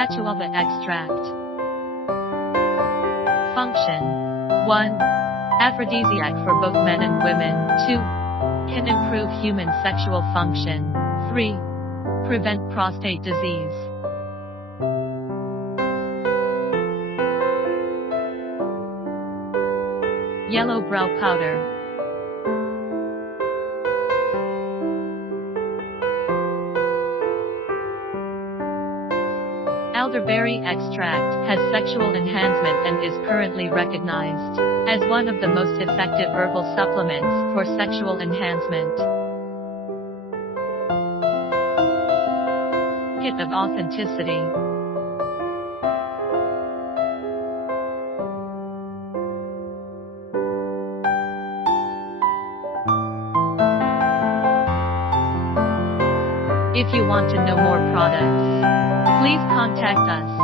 Catuaba Extract. Function: 1. Aphrodisiac for both men and women. 2. Can improve human sexual function. 3. Prevent prostate disease. Yellow brow powder. Elderberry extract has sexual enhancement and is currently recognized as one of the most effective herbal supplements for sexual enhancement. Hit of authenticity. If you want to know more products, please contact us.